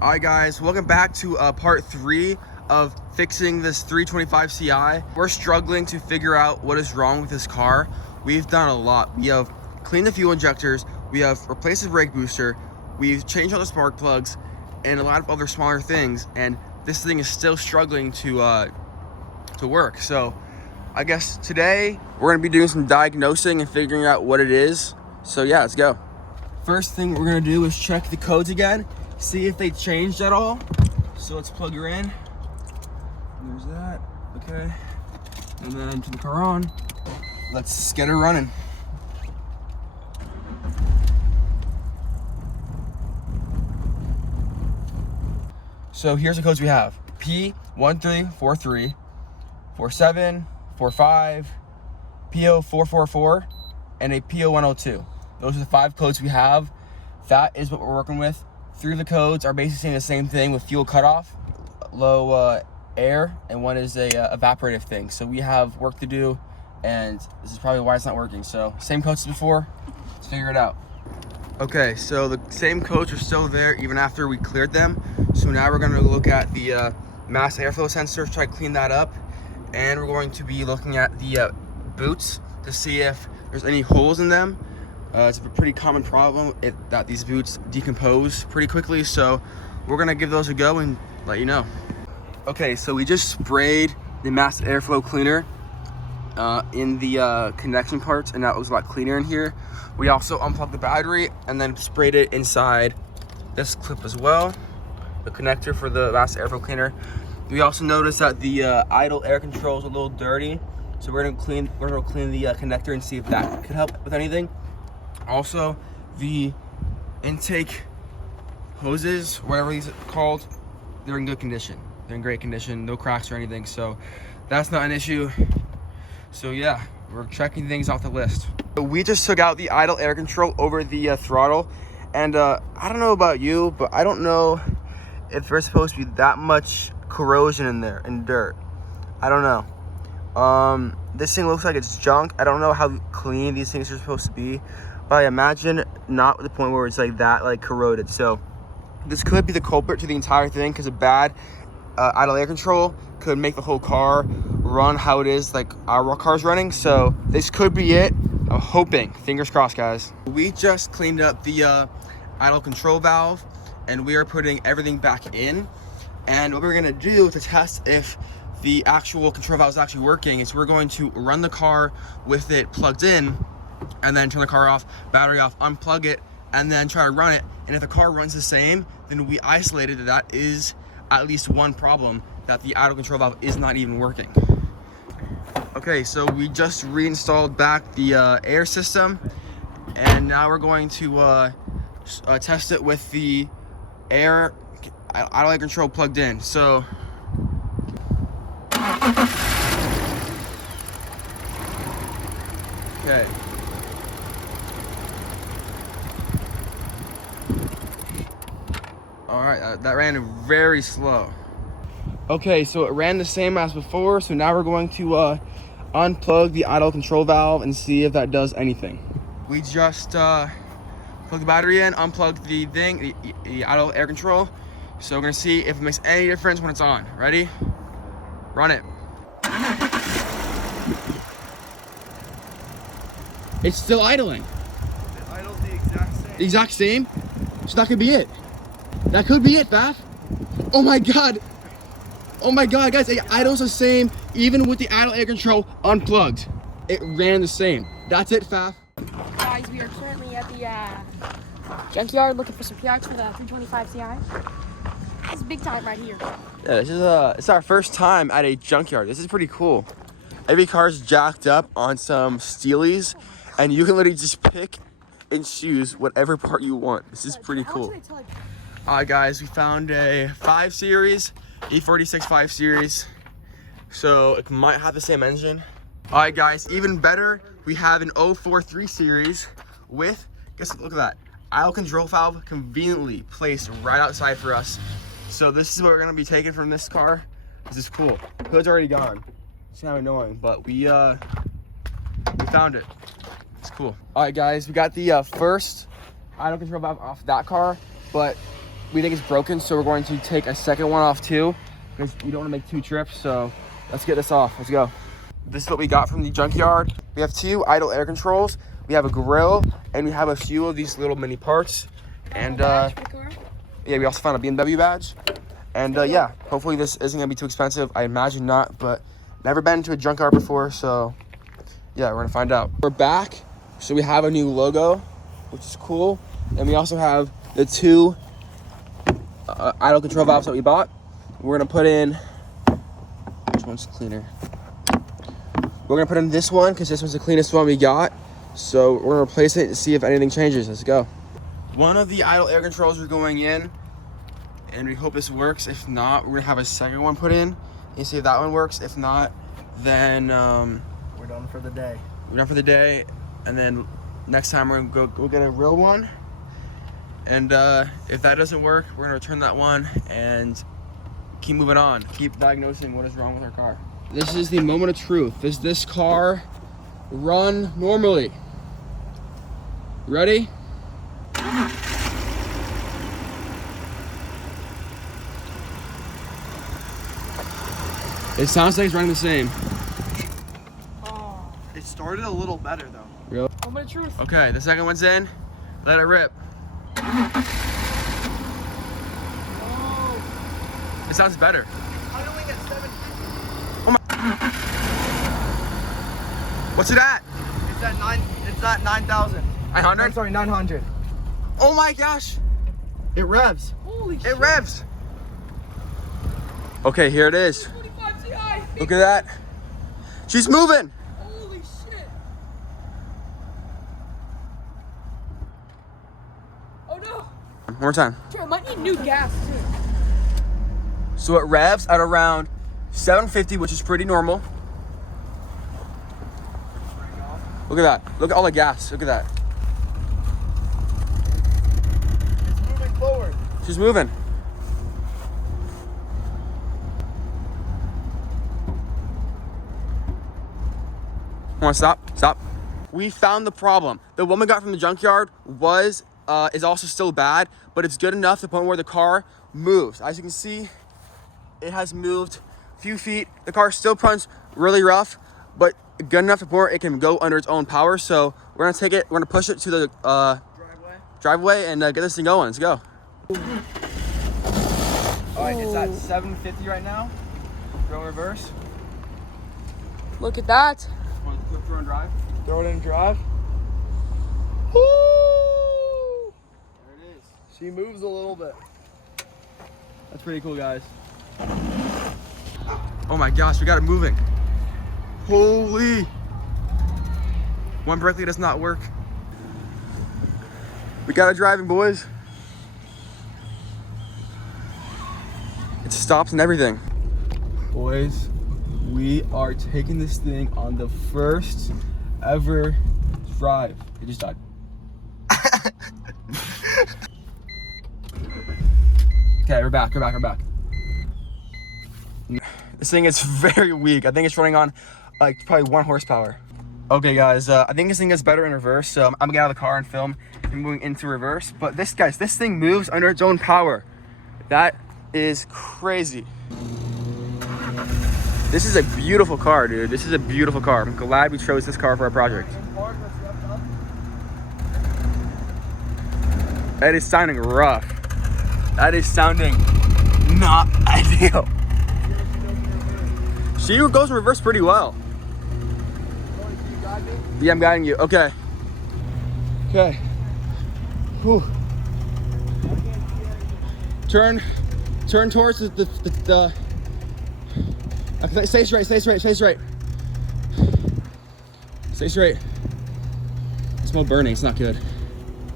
Alright guys, welcome back to part 3 of fixing this 325 Ci. We're struggling to figure out what is wrong with this car. We've done a lot. We have cleaned the fuel injectors, we have replaced the brake booster, we've changed all the spark plugs, and a lot of other smaller things, and this thing is still struggling to work. So I guess today we're gonna be doing some diagnosing and figuring out what it is. So yeah, let's go. First thing we're gonna do is check the codes again, see if they changed at all. So let's plug her in. There's that, okay. And then turn the car on. Let's get her running. So here's the codes we have. P1343 47 45 P1345 and a P1347. Those are the 5 codes we have. That is what we're working with. 3 of the codes are basically saying the same thing with fuel cutoff, low air, and one is a evaporative thing. So we have work to do, and this is probably why it's not working. So same codes as before, let's figure it out. Okay, so the same codes are still there even after we cleared them. So now we're gonna look at the mass airflow sensor, try to clean that up. And we're going to be looking at the boots to see if there's any holes in them. It's a pretty common problem that these boots decompose pretty quickly, so we're gonna give those a go and let you know. Okay, so we just sprayed the mass airflow cleaner in the connection parts, and that was a lot cleaner in here. We also unplugged the battery and then sprayed it inside this clip as well, the connector for the mass airflow cleaner. We also noticed that the idle air control is a little dirty, so we're gonna clean the connector and see if that could help with anything. Also, the intake hoses, whatever these are called, they're in good condition. They're in great condition, no cracks or anything, so that's not an issue. So yeah, we're checking things off the list. We just took out the idle air control over the throttle, and I don't know about you, but I don't know if there's supposed to be that much corrosion in there and dirt. I don't know. This thing looks like it's junk. I don't know how clean these things are supposed to be, but I imagine not to the point where it's like that, like corroded. So this could be the culprit to the entire thing, because a bad idle air control could make the whole car run how it is like our car's running. So this could be it. I'm hoping, fingers crossed, guys. We just cleaned up the idle control valve, and we are putting everything back in. And what we're gonna do to test if the actual control valve is actually working is we're going to run the car with it plugged in, and then turn the car off, battery off, unplug it, and then try to run it. And if the car runs the same, then we isolated that is at least one problem, that the idle control valve is not even working. Okay, so we just reinstalled back the air system, and now we're going to test it with the idle air control plugged in. So okay. All right, that ran very slow. Okay, so it ran the same as before, so now we're going to unplug the idle control valve and see if that does anything. We just plugged the battery in, unplugged the thing, the idle air control. So we're gonna see if it makes any difference when it's on. Ready? Run it. It's still idling. It idles the exact same. The exact same? So that could be it. That could be it, Faf. Oh my God. Oh my God, guys, it idles the same even with the idle air control unplugged. It ran the same. That's it, Faf. Guys, we are currently at the junkyard looking for some PRs for the 325 Ci. This is big time right here. Yeah, this is it's our first time at a junkyard. This is pretty cool. Every car's jacked up on some steelies, and you can literally just pick and choose whatever part you want. This is pretty cool. Alright guys, we found a 5 Series, E46 5 Series. So it might have the same engine. Alright guys, even better, we have an 043 Series with, look at that, idle control valve conveniently placed right outside for us. So this is what we're gonna be taking from this car. This is cool. Hood's already gone. It's kind of annoying, but we found it. It's cool. All right, guys, we got the first idle control valve off that car, but we think it's broken, so we're going to take a second one off too, because we don't want to make 2 trips. So let's get this off. Let's go. This is what we got from the junkyard. We have 2 idle air controls. We have a grill, and we have a few of these little mini parts. And yeah, we also found a BMW badge. And yeah, hopefully this isn't gonna be too expensive. I imagine not, but never been to a junkyard before, so yeah, we're gonna find out. We're back, so we have a new logo, which is cool. And we also have the 2 idle control valves that we bought. We're gonna put in, which one's cleaner? We're gonna put in this one because this one's the cleanest one we got. So we're gonna replace it and see if anything changes. Let's go. One of the idle air controls are going in, and we hope this works. If not, we're gonna have a second one put in and see if that one works. If not, then We're done for the day. we're done for the day. And then next time we're gonna go get a real one. And if that doesn't work, we're gonna return that one and keep moving on. Keep diagnosing what is wrong with our car. This is the moment of truth. Does this car run normally? Ready? It sounds like it's running the same. Oh, it started a little better though. Really? Moment of truth. Okay, the second one's in. Let it rip. Oh, It sounds better. idling at 7. What's it at? It's at 9. It's at 9,000. 900? I'm sorry, 900. Oh my gosh! It revs. Holy shit. It revs! Okay, here it is. 25 Ti. Look at that. She's moving! Holy shit. Oh no. One more time. Trey, I might need new gas too. So it revs at around 750, which is pretty normal. Look at that. Look at all the gas. Look at that. It's moving forward. She's moving. Come on, stop. Stop. We found the problem. The one we got from the junkyard is also still bad, but it's good enough to the point where the car moves. As you can see, it has moved a few feet. The car still runs really rough, but good enough to the point where it can go under its own power. So we're gonna take it, we're gonna push it to the driveway and get this thing going. Let's go. All right, it's at 750 right now. Throw in reverse. Look at that. Want to throw and drive? Throw it in drive. There it is. She moves a little bit. That's pretty cool, guys. Oh my gosh, we got it moving. Holy. One brake lead does not work. We got it driving, boys. It stops and everything. Boys, we are taking this thing on the first ever drive. It just died. Okay, we're back. This thing is very weak. I think it's running on like probably 1 horsepower. Okay guys, I think this thing is better in reverse, so I'm gonna get out of the car and film and moving into reverse. But this thing moves under its own power. That is crazy. This is a beautiful car, dude. This is a beautiful car. I'm glad we chose this car for our project. That is sounding rough. That is sounding not ideal. She goes in reverse pretty well. Yeah, I'm guiding you. Okay. Okay. Whew. Turn towards the okay, stay straight. Stay straight. I smell burning. It's not good.